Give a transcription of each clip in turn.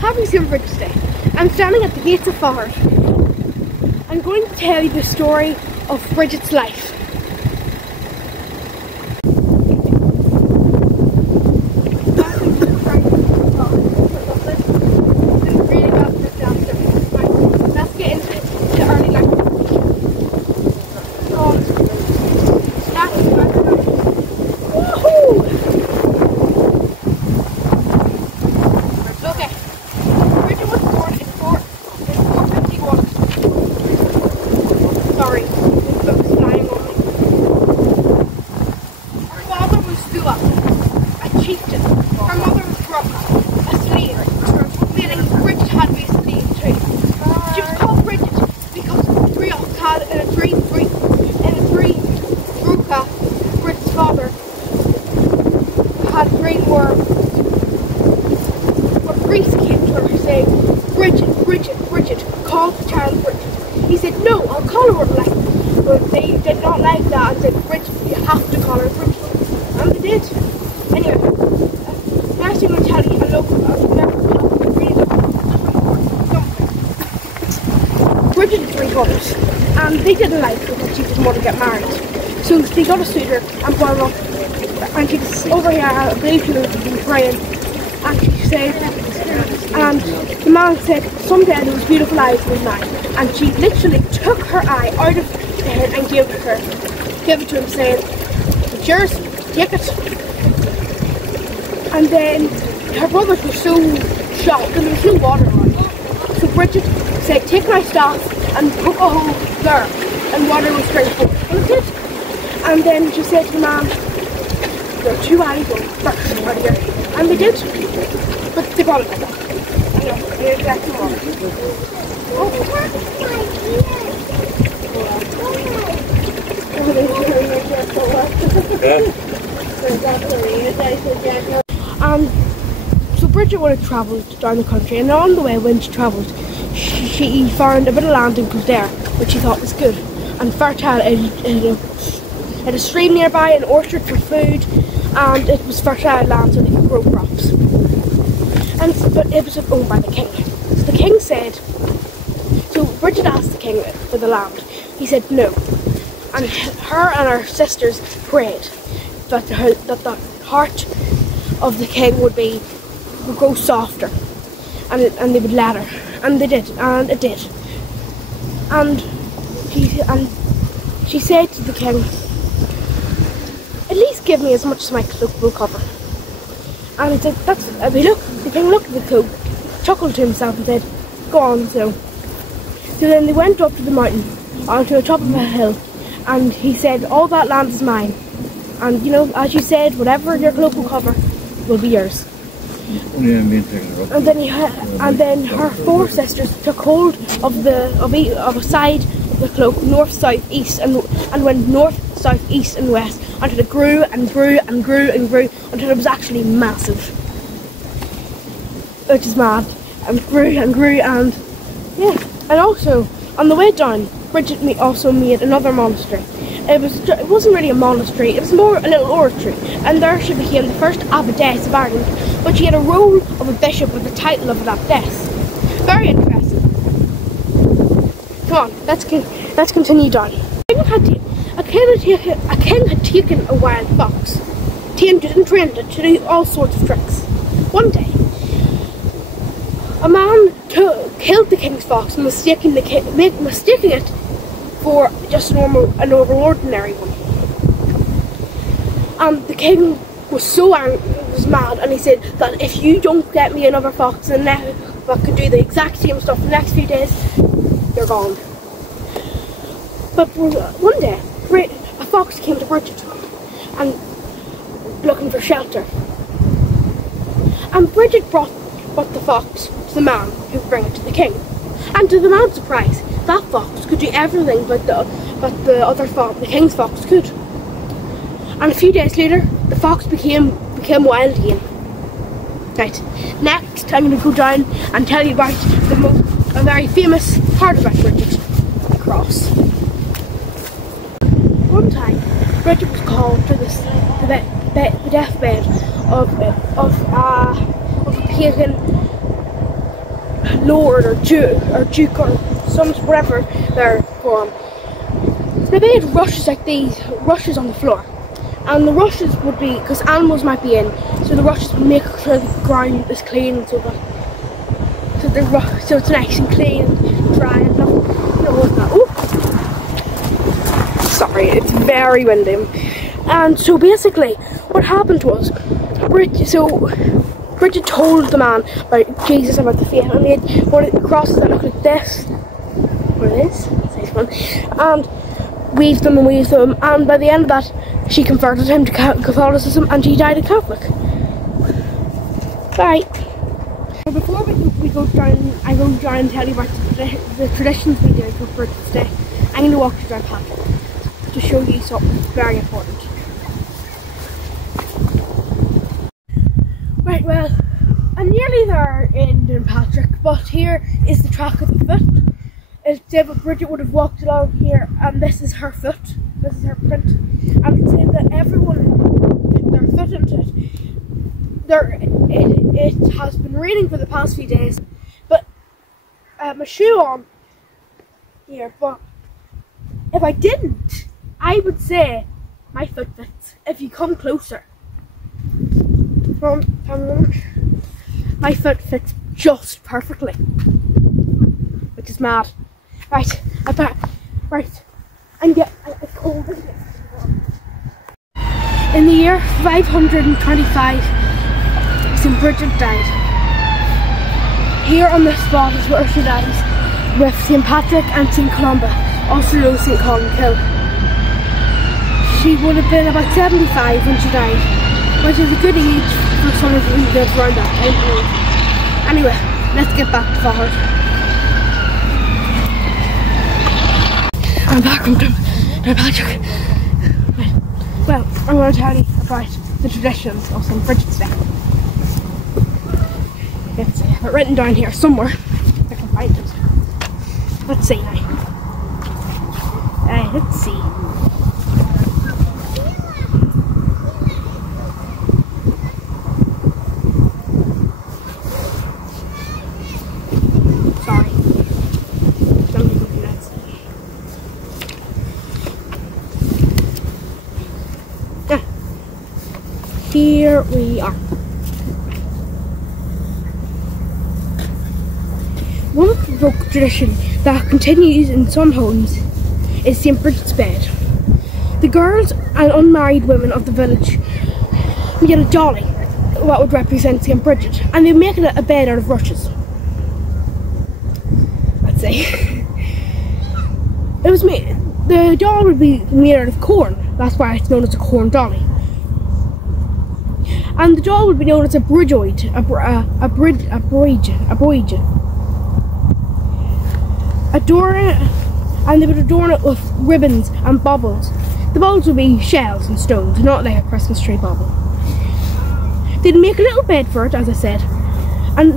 Happy St. Brigid's Day. I'm standing at the gates of Fahard. I'm going to tell you the story of Brigid's life. Let's get into the early life. Woohoo! Okay. Brigid was born in 451. Sorry, this book's flying on me. Her father was Dua, a chieftain. Her mother was Rocca, a slave, meaning Brigid had to be a slave too. She was called Brigid because Drioch had in a dream, Ruka, Brigid's father, had a dream where a priest came to her saying, Brigid, Brigid, Brigid, call the child Brigid. He said, no, I'll call her what I like. But they did not like that and said, Brigid, you have to call her Brigid. And they did. Anyway, next I'm going to tell you a local, Brigid had 3 brothers, and they didn't like her because she didn't want to get married. So they got a suitor and brought her up, and she was over here, I believe she was praying, and she said, and the man said, someday those beautiful eyes will mine, and she literally took her eye out of the head and gave it to him saying, it's yours, take it. And then her brothers were so shocked and there was no water around. So Brigid said, take my staff and poke a hole there, and water will spring forth. And it did. And then she said to the man, there are 2 eyes on first right here. And they did. But they got it like that. I know, they're exactly wrong. So Brigid would have travelled down the country, and on the way when she travelled, she found a bit of land in Kildare, which she thought was good and fertile. It had a stream nearby, an orchard for food, and it was fertile land so they could grow crops. But it was owned by the king. So the king said, so Brigid asked the king for the land. He said no. And her and her sisters prayed that the heart of the king would grow softer, and they would let her. And they did, and it did. And she said to the king, at least give me as much as my cloak will cover. And he said, the king looked at the cloak, chuckled to himself and said, go on, so. So then they went up to the mountain, onto the top of a hill, and he said, all that land is mine. And you know, as you said, whatever your cloak will cover will be yours. And then her 4 sisters took hold of a side of the cloak, north, south, east, and went north, south, east, and west until it grew and grew and grew and grew until it was actually massive, which is mad, and grew and grew and yeah. And also on the way down, Brigid also made another monastery. It wasn't really a monastery, it was more a little oratory, and there she became the first abbess of Ireland, but she had a role of a bishop with the title of an abbess. Very interesting. Come on, let's continue down. A king had taken a wild fox, tamed it and trained it to do all sorts of tricks. One day, a man killed the king's fox, mistaking it for just an ordinary one. And the king was so angry, was mad, and he said that if you don't get me another fox and that could do the exact same stuff the next few days, you're gone. But one day, a fox came to Brigid and looking for shelter. And Brigid brought the fox to the man who would bring it to the king. And to the man's surprise, that fox could do everything but the king's fox could. And a few days later, the fox became wild again. Right, next I'm going to go down and tell you about a very famous part about Brigid, the cross. One time, Brigid was called to the deathbed of a pagan lord or duke or some whatever they're from. They made rushes like these, rushes on the floor. And the rushes would be, because animals might be in, so the rushes would make sure the ground is clean and so that. So it's nice and clean and dry and nothing. Ooh. Sorry, it's very windy. And so basically, what happened was, Brigid told the man about Jesus, about the faith, and they had one of the crosses that looked like this. What it is? Nice one. And weaved them, and by the end of that, she converted him to Catholicism, and he died a Catholic. Bye. Before we go down, I go down and tell you about the traditions we do for Brigid's Day. I'm going to walk you down Patrick to show you something very important. Right, well, I'm nearly there in Patrick, but here is the track of the foot. It's David Brigid would have walked along here, and this is her foot. This is her print. I would say that everyone, their foot into it. It has been raining for the past few days, but my shoe on here. But if I didn't, I would say my foot fits. If you come closer, my foot fits just perfectly, which is mad. Right, and get a cold. In the year 525, St. Brigid died. Here on this spot is where she dies, with St. Patrick and St. Columba, also known as St. Columkill. She would have been about 75 when she died, which is a good age for someone who lived around that time. Anyway, let's get back to Fahard. I'm back from Patrick. Well, I'm going to tell you about the traditions of St. Brigid's Day. Let's see, I have it written down here somewhere. If I can find it. Let's see now. Let's see. Sorry. Here we are. One of the folk tradition that continues in some homes is St. Brigid's bed. The girls and unmarried women of the village made a dolly, what would represent St. Brigid, and they make it a bed out of rushes. Let's see. It was made. The doll would be made out of corn. That's why it's known as a corn dolly. And the doll would be known as a Brigid, and they would adorn it with ribbons and baubles. The baubles would be shells and stones, not like a Christmas tree bauble. They'd make a little bed for it, as I said, and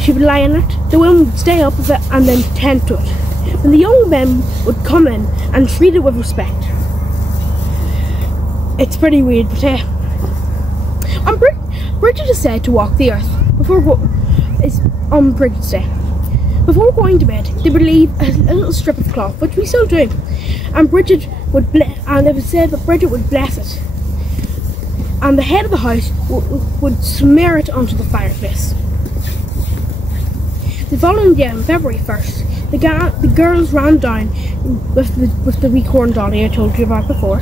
she would lie in it. The women would stay up with it and then tend to it. And the young men would come in and treat it with respect. It's pretty weird, but hey. And Brigid is said to walk the earth on Brigid's Day. Before going to bed, they would leave a little strip of cloth, which we still do, and it was said that Brigid would bless it, and the head of the house would smear it onto the fireplace. The following day, on February 1st, the girls ran down with the wee corn dolly I told you about before,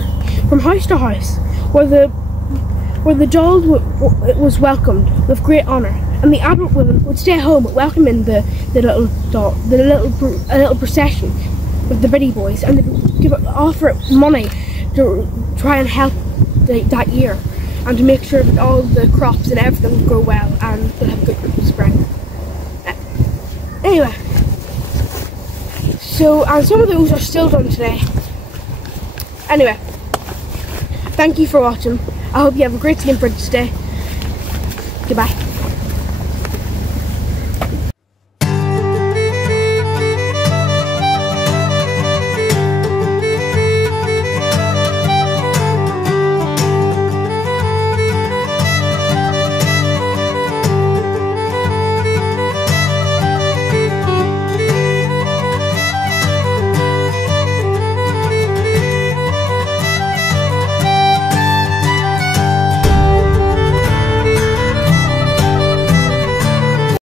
from house to house, where the doll was welcomed with great honour, and the adult women would stay home welcoming the little doll, a little procession with the bitty boys, and they'd offer it money to try and help that year, and to make sure that all the crops and everything would grow well and they'd have a good spring. Anyway, and some of those are still done today. Anyway, thank you for watching. I hope you have a great St. Brigid's Day. Goodbye.